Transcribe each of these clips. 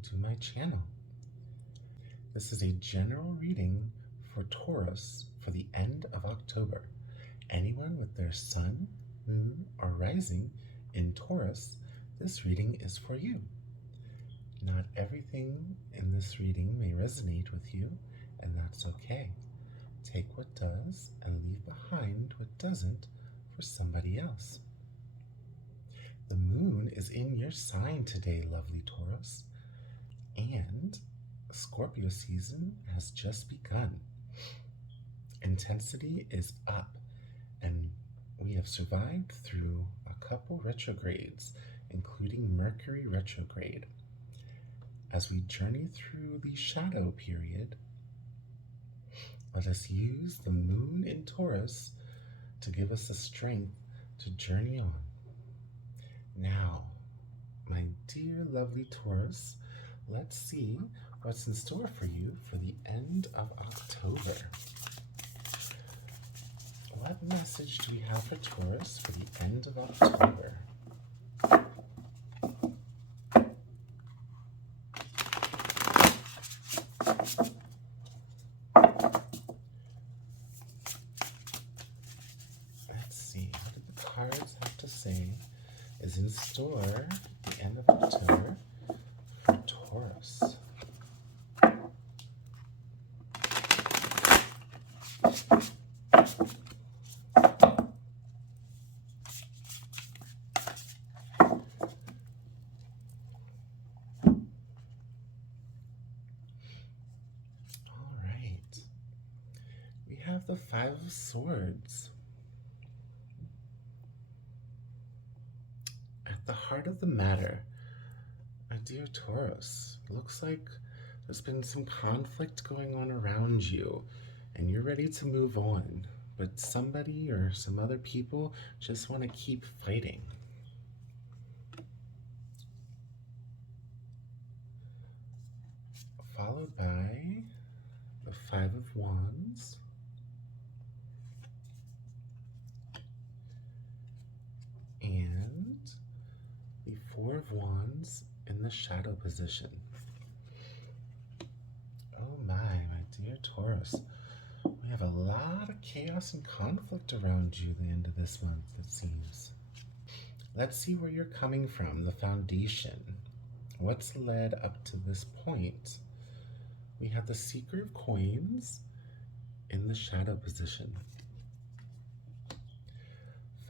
welcome to my channel. This is a general reading for Taurus for the end of October. Anyone with their sun, moon, or rising in Taurus, this reading is for you. Not everything in this reading may resonate with you, and that's okay. Take what does and leave behind what doesn't for somebody else. The moon is in your sign today, lovely Taurus, and Scorpio season has just begun. Intensity is up, and we have survived through a couple retrogrades, including Mercury retrograde. As we journey through the shadow period, let us use the moon in Taurus to give us the strength to journey on. Now, my dear lovely Taurus, let's see what's in store for you for the end of October. What message do we have for Taurus for the end of October? Let's see, what do the cards have to say is in store at the end of October for Taurus? All right, we have the Five of Swords. At the heart of the matter, my dear Taurus, looks like there's been some conflict going on around you and you're ready to move on, but somebody or some other people just want to keep fighting. Followed by the Five of Wands, and the Four of Wands in the shadow position. Oh my dear Taurus, we have a lot of chaos and conflict around you the end of this month, it seems. Let's see where you're coming from, the foundation. What's led up to this point? We have the Seeker of Coins in the shadow position,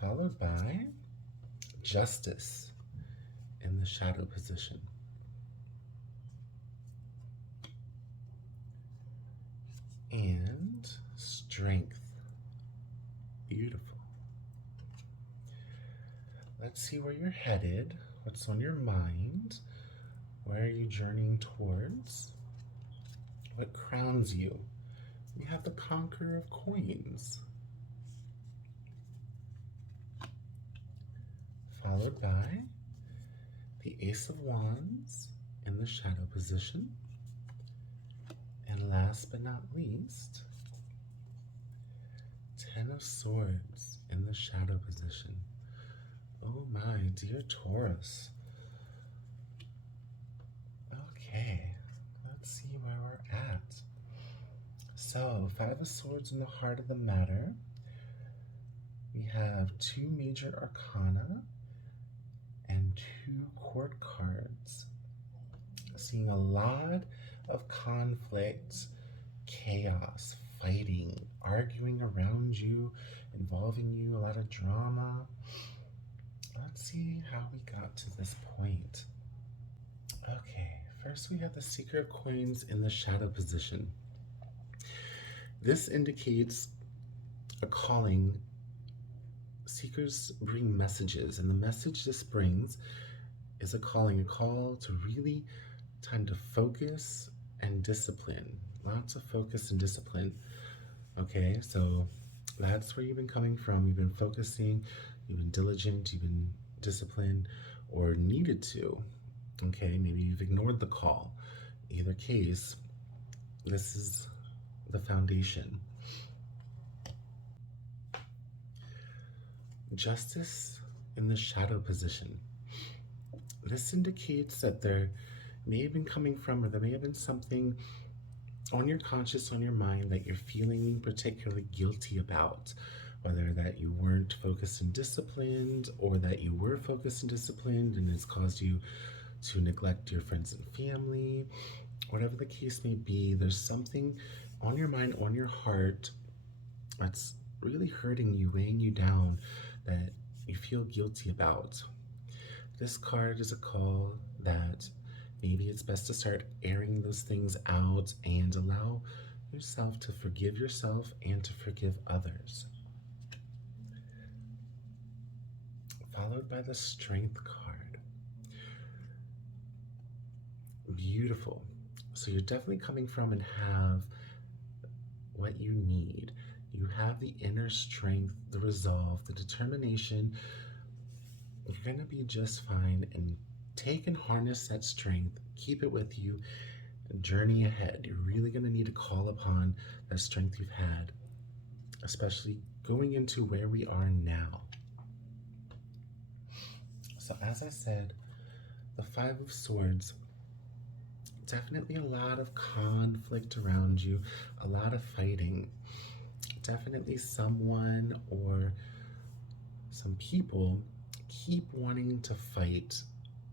followed by Justice in the shadow position, and Strength. Beautiful. Let's see where you're headed, what's on your mind, where are you journeying towards, what crowns you. We have the Conqueror of Coins, followed by the Ace of Wands in the shadow position, and last but not least, Ten of Swords in the shadow position. Oh my dear Taurus. Okay, let's see where we're at. So, Five of Swords in the heart of the matter. We have two major arcana and two court cards. Seeing a lot of conflict, chaos, fighting, arguing around you, involving you, a lot of drama. Let's see how we got to this point. Okay, first we have the Seeker of Coins in the shadow position. This indicates a calling. Seekers bring messages, and the message this brings is a calling, a call to really time to focus and discipline. Lots of focus and discipline. Okay, so that's where you've been coming from. You've been focusing, you've been diligent, you've been disciplined, or needed to. Okay, maybe you've ignored the call. Either case, this is the foundation. Justice in the shadow position. This indicates that there may have been coming from, or there may have been something on your conscious, on your mind, that you're feeling particularly guilty about, whether that you weren't focused and disciplined, or that you were focused and disciplined and it's caused you to neglect your friends and family. Whatever the case may be, there's something on your mind, on your heart, that's really hurting you, weighing you down, that you feel guilty about. This card is a call that maybe it's best to start airing those things out and allow yourself to forgive yourself and to forgive others. Followed by the Strength card. Beautiful. So you're definitely coming from and have what you need. You have the inner strength, the resolve, the determination. You're going to be just fine, and take and harness that strength. Keep it with you and journey ahead. You're really going to need to call upon that strength you've had, especially going into where we are now. So as I said, the Five of Swords, definitely a lot of conflict around you, a lot of fighting. Definitely someone or some people keep wanting to fight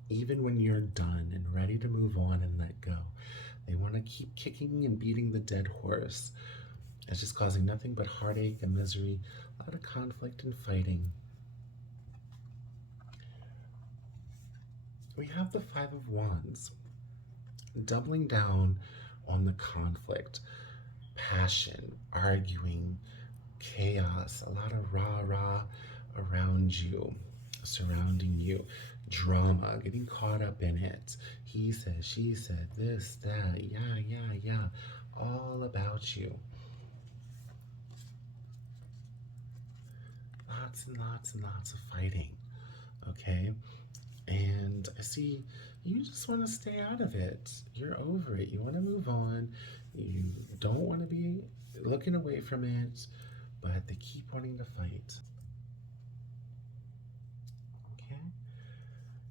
even when you're done and ready to move on and let go. They want to keep kicking and beating the dead horse. It's just causing nothing but heartache and misery, a lot of conflict and fighting. We have the Five of Wands, doubling down on the conflict, passion, arguing, chaos, a lot of rah-rah around you, surrounding you, drama, getting caught up in it. He said, she said, this, that, yeah, all about you. Lots and lots and lots of fighting, okay? And I see you just want to stay out of it. You're over it. You want to move on. You don't want to be looking away from it, but they keep wanting to fight. Okay.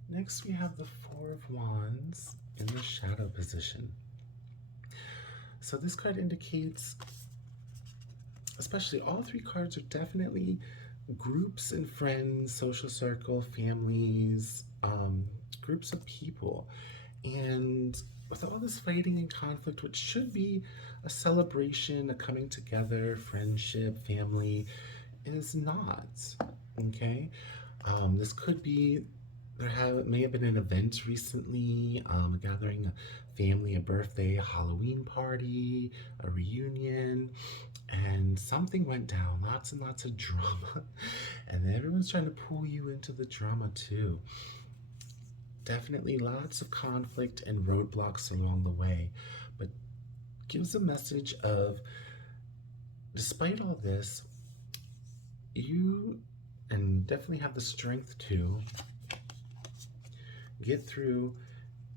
Next, we have the Four of Wands in the shadow position. So this card indicates, especially all three cards are definitely groups and friends, social circle, families, groups of people. And with all this fighting and conflict, which should be a celebration, a coming together, friendship, family, is not, okay? This could be, may have been an event recently, a gathering, a family, a birthday, a Halloween party, a reunion, and something went down, lots and lots of drama, and everyone's trying to pull you into the drama too. Definitely lots of conflict and roadblocks along the way, but gives a message of, despite all this, you and definitely have the strength to get through,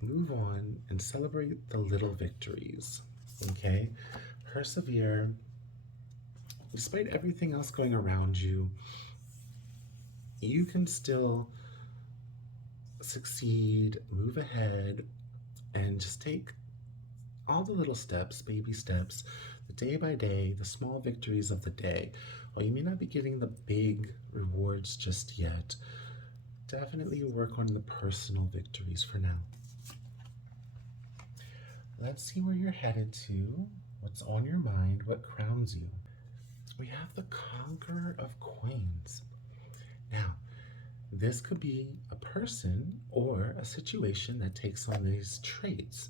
move on, and celebrate the little victories, okay? Persevere. Despite everything else going around you, you can still succeed, move ahead, and just take all the little steps, baby steps, the day by day, the small victories of the day. While you may not be getting the big rewards just yet, definitely work on the personal victories for now. Let's see where you're headed to, what's on your mind, what crowns you. We have the Conqueror of Coins. Now, this could be a person or a situation that takes on these traits.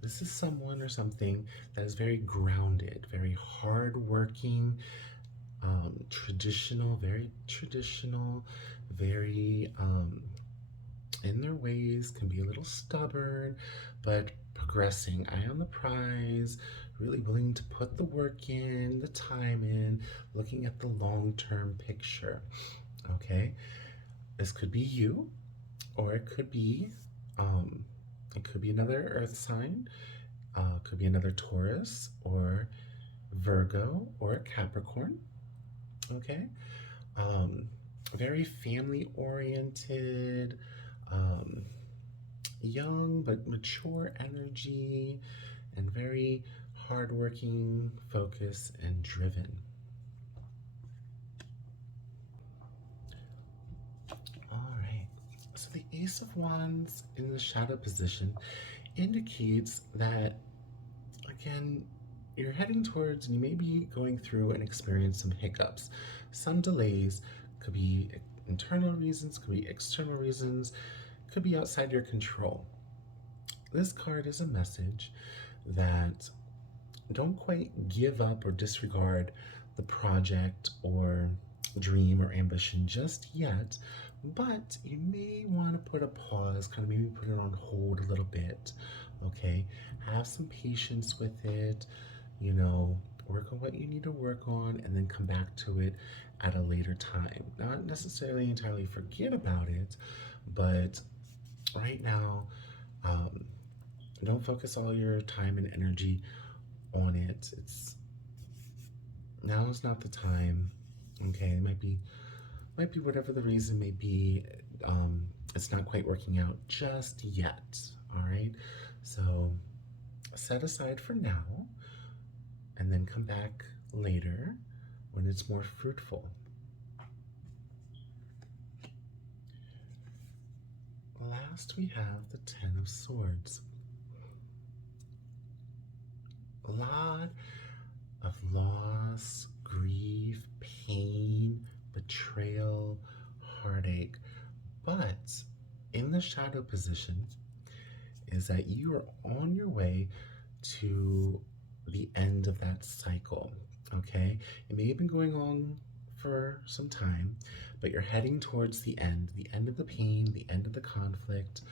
This is someone or something that is very grounded, very hardworking, traditional, very in their ways, can be a little stubborn, but progressing, eye on the prize, really willing to put the work in, the time in, looking at the long-term picture. Okay, this could be you, or it could be another earth sign, could be another Taurus or Virgo or a Capricorn. Okay, very family oriented, young but mature energy and very hardworking, focused, and driven. All right. So the Ace of Wands in the shadow position indicates that, again, you're heading towards, and you may be going through and experience some hiccups, some delays. Could be internal reasons, could be external reasons, could be outside your control. This card is a message that don't quite give up or disregard the project or dream or ambition just yet, but you may want to put a pause, kind of maybe put it on hold a little bit, okay? Have some patience with it, you know, work on what you need to work on, and then come back to it at a later time. Not necessarily entirely forget about it, but right now, don't focus all your time and energy on it. Now is not the time. Okay, it might be whatever the reason may be. It's not quite working out just yet. All right, so set aside for now, and then come back later when it's more fruitful. Last, we have the Ten of Swords. A lot of loss, grief, pain, betrayal, heartache. But in the shadow position is that you are on your way to the end of that cycle, okay? It may have been going on for some time, but you're heading towards the end of the pain, the end of the conflict,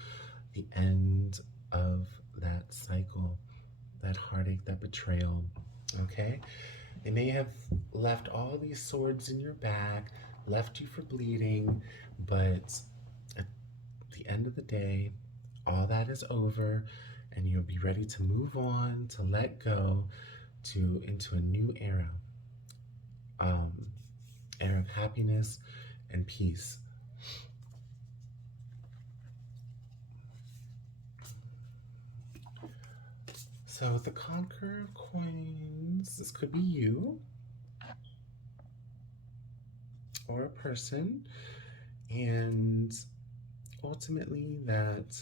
the end of that cycle, that heartache, that betrayal, okay? They may have left all these swords in your back, left you for bleeding, but at the end of the day, all that is over, and you'll be ready to move on, to let go, into a new era, era of happiness and peace. So the Conqueror of Coins, this could be you or a person, and ultimately that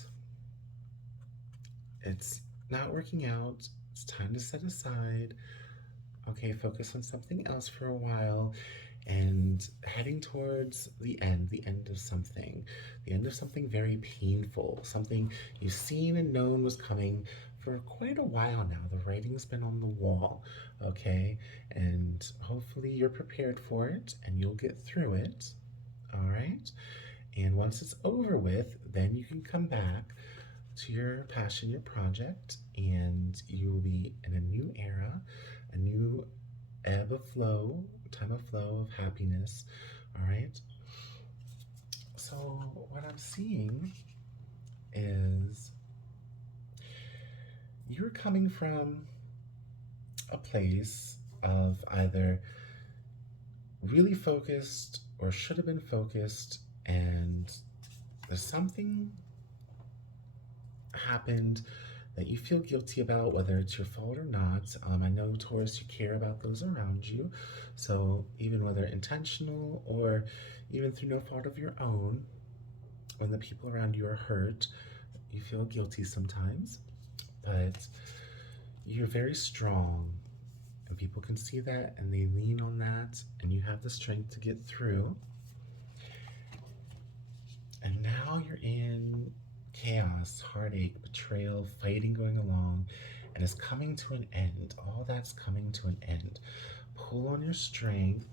it's not working out. It's time to set aside. Okay, focus on something else for a while, and heading towards the end of something, the end of something very painful, something you've seen and known was coming for quite a while now. The writing's been on the wall, okay? And hopefully you're prepared for it and you'll get through it, all right? And once it's over with, then you can come back to your passion, your project, and you will be in a new era, a new ebb of flow, time of flow of happiness, all right? So what I'm seeing is you're coming from a place of either really focused or should have been focused, and there's something happened that you feel guilty about, whether it's your fault or not. I know, Taurus, you care about those around you, so even whether intentional or even through no fault of your own, when the people around you are hurt, you feel guilty sometimes, but you're very strong, and people can see that, and they lean on that, and you have the strength to get through. And now you're in chaos, heartache, betrayal, fighting going along, and it's coming to an end. All that's coming to an end. Pull on your strength,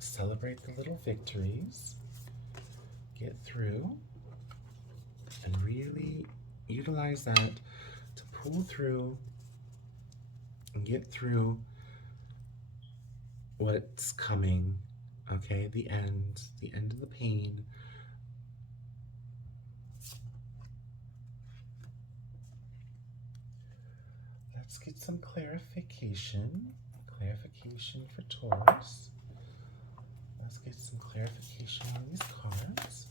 celebrate the little victories, get through, and really utilize that to pull through and get through what's coming, okay? The end of the pain. Let's get some clarification for Taurus. Let's get some clarification on these cards.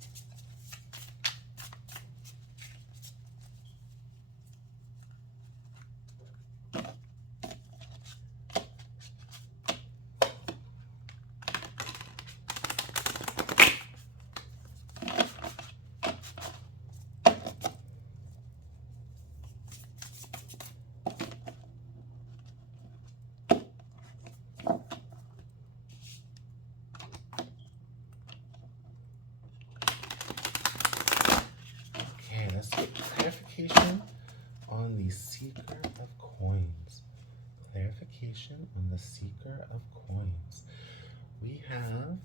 Let's get clarification on the Seeker of Coins. Clarification on the Seeker of Coins. We have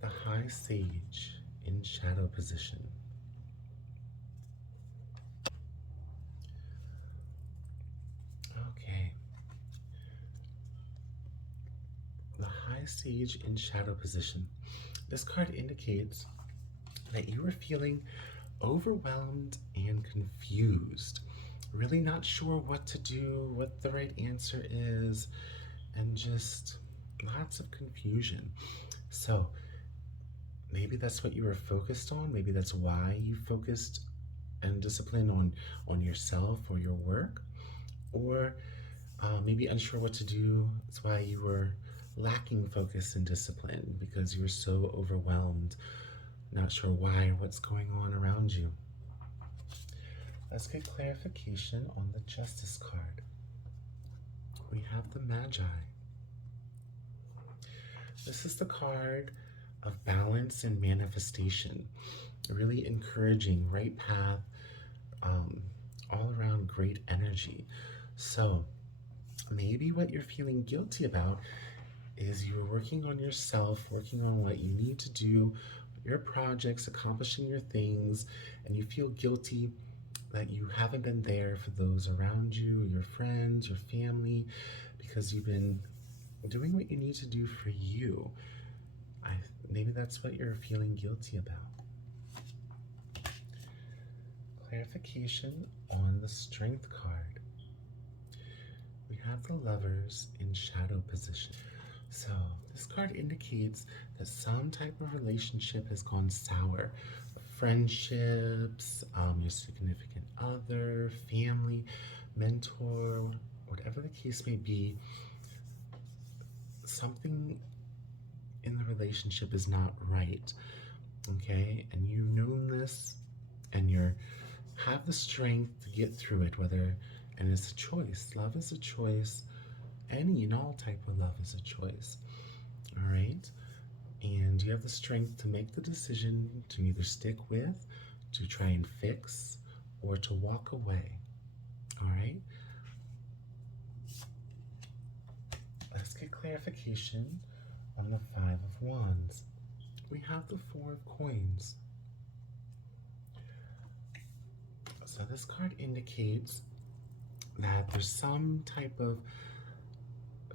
the High Sage in shadow position. Okay. The High Sage in shadow position. This card indicates that you are feeling overwhelmed and confused, really not sure what to do, what the right answer is, and just lots of confusion. So maybe that's what you were focused on. Maybe that's why you focused and disciplined on yourself or your work, or maybe unsure what to do. That's why you were lacking focus and discipline because you were so overwhelmed, not sure why or what's going on around you. Let's get clarification on the Justice card. We have the Magi. This is the card of balance and manifestation, really encouraging, right path, all around great energy. So maybe what you're feeling guilty about is you're working on yourself, working on what you need to do, your projects, accomplishing your things, and you feel guilty that you haven't been there for those around you, your friends, your family, because you've been doing what you need to do for you. Maybe that's what you're feeling guilty about. Clarification on the Strength card. We have the Lovers in shadow position. So this card indicates that some type of relationship has gone sour. Friendships, your significant other, family, mentor, whatever the case may be, something in the relationship is not right, okay? And you know this, and you have the strength to get through it, and it's a choice. Love is a choice. Any and all type of love is a choice, all right? And you have the strength to make the decision to either stick with, to try and fix, or to walk away, all right? Let's get clarification on the Five of Wands. We have the Four of Coins. So this card indicates that there's some type of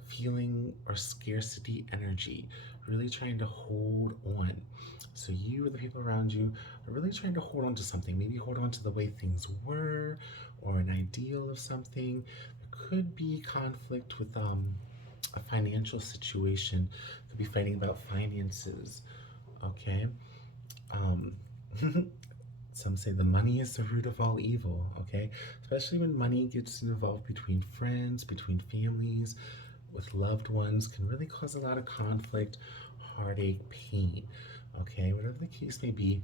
feeling or scarcity energy, really trying to hold on. So you or the people around you are really trying to hold on to something. Maybe hold on to the way things were or an ideal of something. There could be conflict with a financial situation. Could be fighting about finances, okay? Some say the money is the root of all evil, okay? Especially when money gets involved between friends, between families, with loved ones, can really cause a lot of conflict, heartache, pain, okay? Whatever the case may be,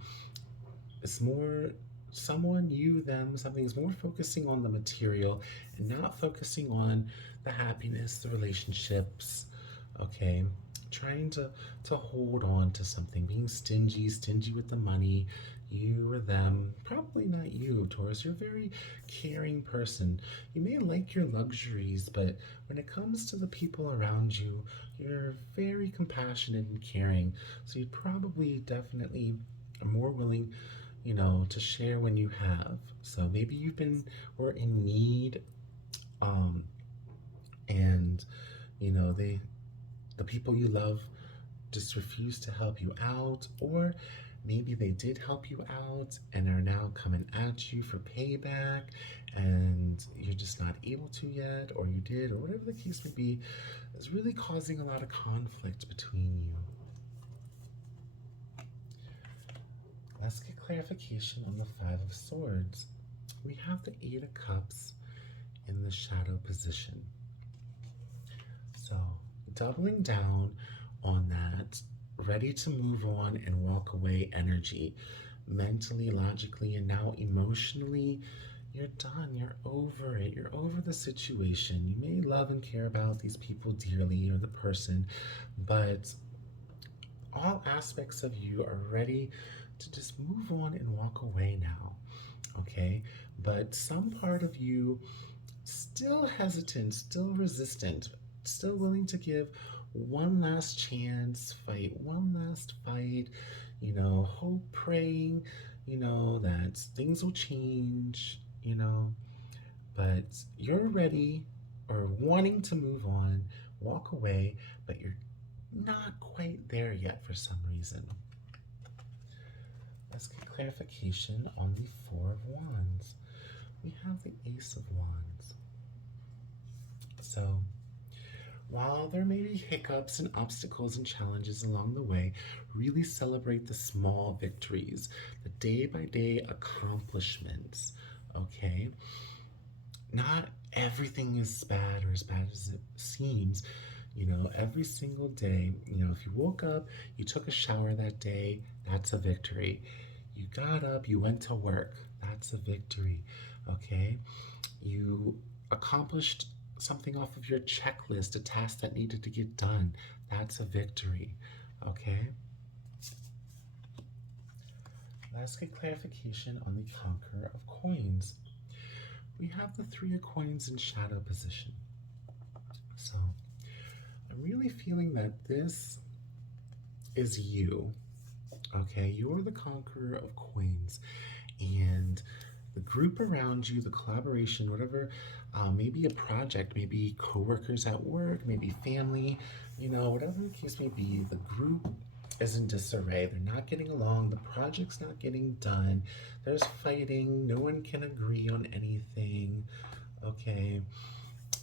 it's more someone, you, them, something is more focusing on the material and not focusing on the happiness, the relationships, okay? Trying to hold on to something, being stingy with the money, you or them. Probably not you, Taurus. You're a very caring person. You may like your luxuries, but when it comes to the people around you, you're very compassionate and caring. So you'd probably definitely are more willing, to share when you have. So maybe were in need, and the people you love just refuse to help you out, or maybe they did help you out and are now coming at you for payback and you're just not able to yet, or you did, or whatever the case may be, is really causing a lot of conflict between you. Let's get clarification on the Five of Swords. We have the Eight of Cups in the shadow position. So doubling down on that, ready to move on and walk away energy, mentally, logically, and now emotionally, you're done. You're over it. You're over the situation. You may love and care about these people dearly or the person, but all aspects of you are ready to just move on and walk away now. okay? But some part of you still hesitant, still resistant, still willing to give one last chance, fight one last fight, hope, praying, that things will change, but you're ready or wanting to move on, walk away, but you're not quite there yet for some reason. Let's get clarification on the Four of Wands. We have the Ace of Wands. So, while there may be hiccups and obstacles and challenges along the way, really celebrate the small victories, the day-by-day accomplishments, okay? Not everything is bad or as bad as it seems. Every single day, if you woke up, you took a shower that day, that's a victory. You got up, you went to work, that's a victory, okay? You accomplished something off of your checklist, a task that needed to get done, that's a victory, okay? Let's get clarification on the Conqueror of Coins. We have the Three of Coins in shadow position. So, I'm really feeling that this is you, okay? You're the Conqueror of Coins, and the group around you, the collaboration, whatever, maybe a project, maybe coworkers at work, maybe family, whatever the case may be, the group is in disarray. They're not getting along. The project's not getting done. There's fighting. No one can agree on anything, okay?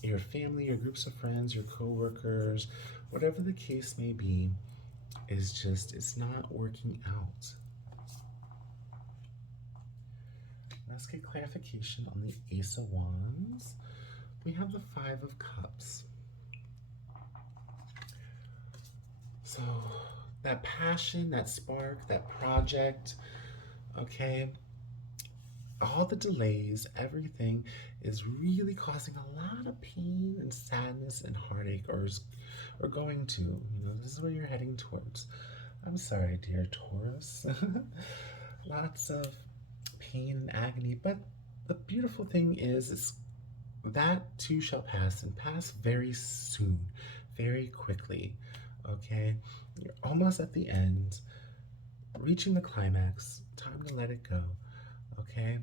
Your family, your groups of friends, your coworkers, whatever the case may be, it's not working out. Let's get clarification on the Ace of Wands. We have the Five of Cups. So that passion, that spark, that project, okay, all the delays, everything is really causing a lot of pain and sadness and heartache, or going to, this is where you're heading towards. I'm sorry, dear Taurus. Lots of pain and agony, but the beautiful thing is that too shall pass, and pass very soon, very quickly, okay? You're almost at the end, reaching the climax, time to let it go, okay?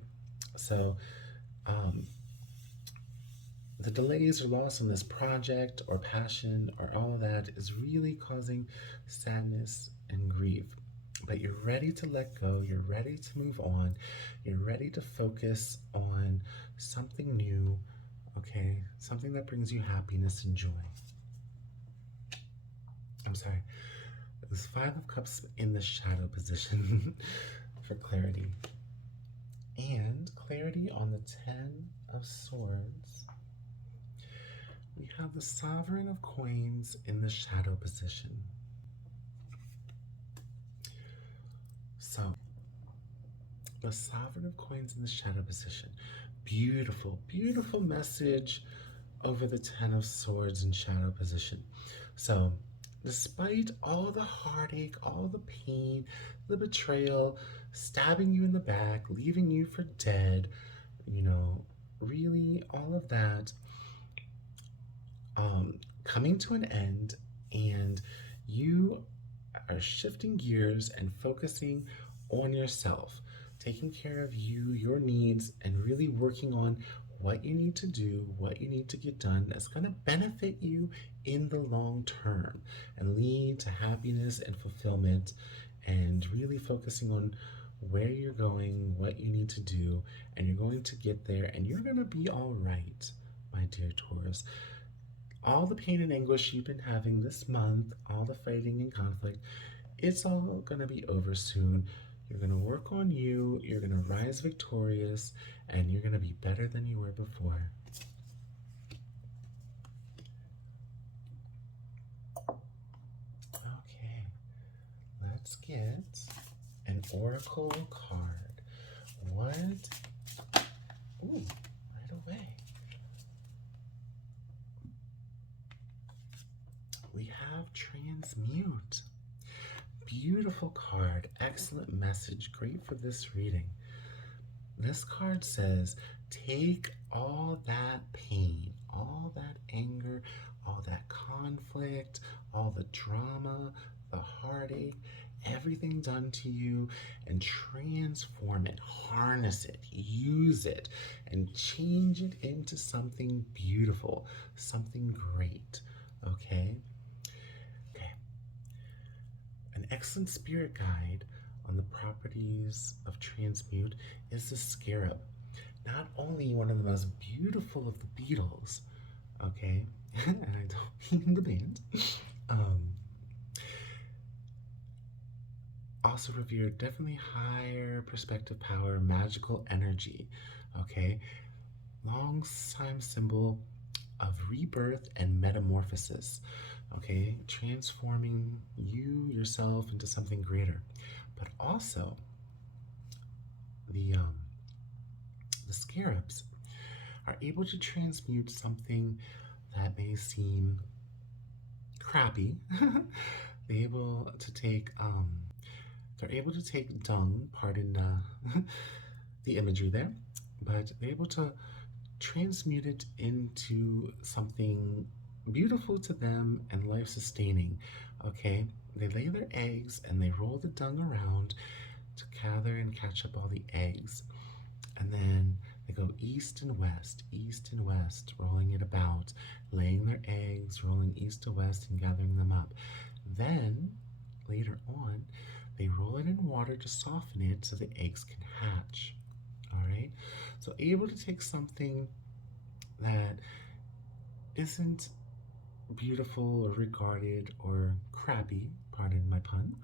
So, the delays or loss on this project or passion or all of that is really causing sadness and grief. But you're ready to let go, you're ready to move on, you're ready to focus on something new, okay? Something that brings you happiness and joy. I'm sorry. There's Five of Cups in the shadow position for clarity. And clarity on the Ten of Swords. We have the Sovereign of Coins in the shadow position. So, the Sovereign of Coins in the shadow position. Beautiful, beautiful message over the Ten of Swords in shadow position. So, despite all the heartache, all the pain, the betrayal, stabbing you in the back, leaving you for dead, really all of that coming to an end, and you are shifting gears and focusing on yourself, taking care of you, your needs, and really working on what you need to do, what you need to get done that's going to benefit you in the long term and lead to happiness and fulfillment, and really focusing on where you're going, what you need to do, and you're going to get there, and you're going to be all right, my dear Taurus. All the pain and anguish you've been having this month, all the fighting and conflict, it's all going to be over soon. You're going to work on you, you're going to rise victorious, and you're going to be better than you were before. Okay, let's get an oracle card. What? Ooh, right away. We have transmute. Beautiful card, excellent message, great for this reading. This card says, take all that pain, all that anger, all that conflict, all the drama, the heartache, everything done to you, and transform it, harness it, use it, and change it into something beautiful, something great. Okay? Okay. An excellent spirit guide on the properties of transmute is the scarab. Not only one of the most beautiful of the beetles, okay, and I don't mean the band, um, also revered, definitely higher perspective power, magical energy, okay, long time symbol of rebirth and metamorphosis, okay, transforming you yourself into something greater, but also the um, the scarabs are able to transmute something that may seem crappy. They're able to take dung, pardon the imagery there, but they're able to transmute it into something beautiful to them and life sustaining. Okay, they lay their eggs and they roll the dung around to gather and catch up all the eggs, and then they go east and west, rolling it about, laying their eggs, rolling east to west and gathering them up. Then later on, they roll it in water to soften it so the eggs can hatch. All right, so able to take something that isn't beautiful or regarded or crappy, pardon my pun,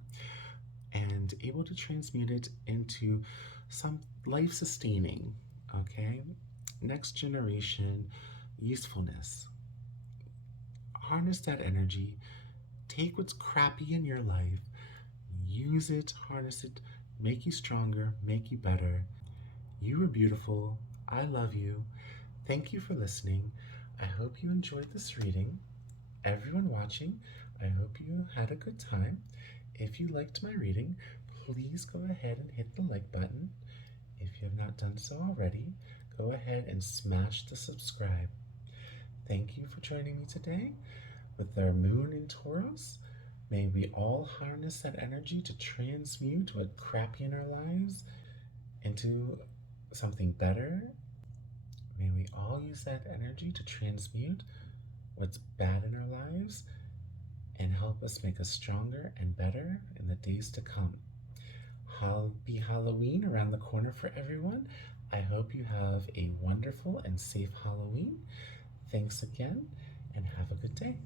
and able to transmute it into some life sustaining, okay, next generation usefulness. Harness that energy, take what's crappy in your life, use it, harness it, make you stronger, make you better. You are beautiful. I love you. Thank you for listening. I hope you enjoyed this reading. Everyone watching, I hope you had a good time. If you liked my reading, please go ahead and hit the like button. If you have not done so already, go ahead and smash the subscribe. Thank you for joining me today with our moon in Taurus. May we all harness that energy to transmute what crappy in our lives into something better. May we all use that energy to transmute what's bad in our lives and help us make us stronger and better in the days to come. Be Halloween around the corner for everyone. I hope you have a wonderful and safe Halloween. Thanks again, and have a good day.